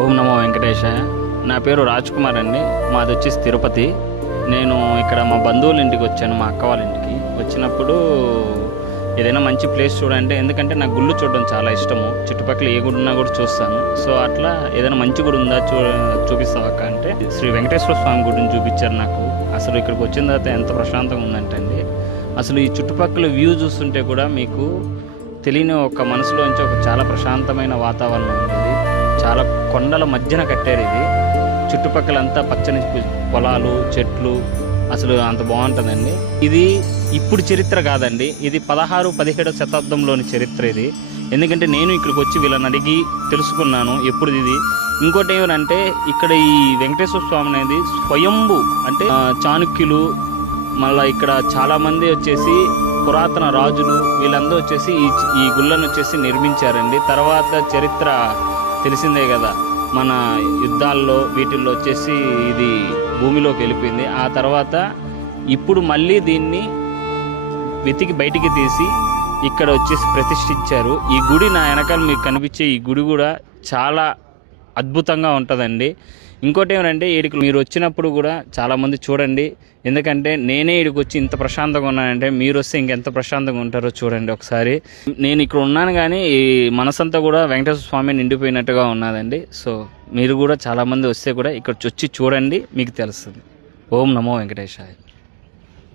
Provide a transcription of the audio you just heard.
ఓం నమో వెంకటేశాయ. నా పేరు రాజ్ కుమార్ అండి. మాది వచ్చేసి తిరుపతి. నేను ఇక్కడ మా బంధువుల ఇంటికి వచ్చాను, మా అక్క వాళ్ళ ఇంటికి. వచ్చినప్పుడు ఏదైనా మంచి ప్లేస్ చూడండి, ఎందుకంటే నాకు గుళ్ళు చూడడం చాలా ఇష్టము. చుట్టుపక్కల ఏ గుడి ఉన్నా కూడా చూస్తాను. సో అట్లా ఏదైనా మంచి గుడి ఉందా చూపిస్తావు అక్క అంటే శ్రీ వెంకటేశ్వర స్వామి గుడిని చూపించారు నాకు. అసలు ఇక్కడికి వచ్చిన తర్వాత ఎంత ప్రశాంతంగా ఉందంటే అండి, అసలు ఈ చుట్టుపక్కల వ్యూ చూస్తుంటే కూడా మీకు తెలియని ఒక మనసులోంచి ఒక చాలా ప్రశాంతమైన వాతావరణం ఉండేది. చాలా కొండల మధ్యన కట్టారు ఇది. చుట్టుపక్కలంతా పచ్చని పొలాలు, చెట్లు, అసలు అంత బాగుంటుందండి. ఇది ఇప్పుడు చరిత్ర కాదండి, ఇది 16-17 శతాబ్దంలోని చరిత్ర ఇది. ఎందుకంటే నేను ఇక్కడికి వచ్చి వీళ్ళని అడిగి తెలుసుకున్నాను ఎప్పుడు ఇది. ఇంకోటి ఏమనంటే ఇక్కడ ఈ వెంకటేశ్వర స్వామి అనేది స్వయంభు, అంటే చాణుక్యులు, మళ్ళీ ఇక్కడ చాలామంది వచ్చేసి పురాతన రాజులు వీళ్ళందరూ వచ్చేసి ఈ గుళ్ళను వచ్చేసి నిర్మించారండి. తర్వాత చరిత్ర తెలిసిందే కదా, మన యుద్ధాల్లో వీటిల్లో వచ్చేసి ఇది భూమిలోకి వెళ్ళిపోయింది. ఆ తర్వాత ఇప్పుడు మళ్ళీ దీన్ని వెతికి బయటికి తీసి ఇక్కడ వచ్చేసి ప్రతిష్ఠించారు. ఈ గుడి నా వెనకాల మీకు కనిపించే ఈ గుడి కూడా చాలా అద్భుతంగా ఉంటుందండి. ఇంకోటి ఏమంటే వీడికి మీరు వచ్చినప్పుడు కూడా చాలామంది చూడండి, ఎందుకంటే నేనే వీడికి వచ్చి ఇంత ప్రశాంతంగా ఉన్నానంటే మీరు వస్తే ఇంకెంత ప్రశాంతంగా ఉంటారో చూడండి ఒకసారి. నేను ఇక్కడ ఉన్నాను కానీ ఈ మనసంతా కూడా వెంకటేశ్వర స్వామి నిండిపోయినట్టుగా ఉన్నదండి. సో మీరు కూడా చాలామంది వస్తే కూడా ఇక్కడ వచ్చి చూడండి, మీకు తెలుస్తుంది. ఓం నమో వెంకటేశాయ.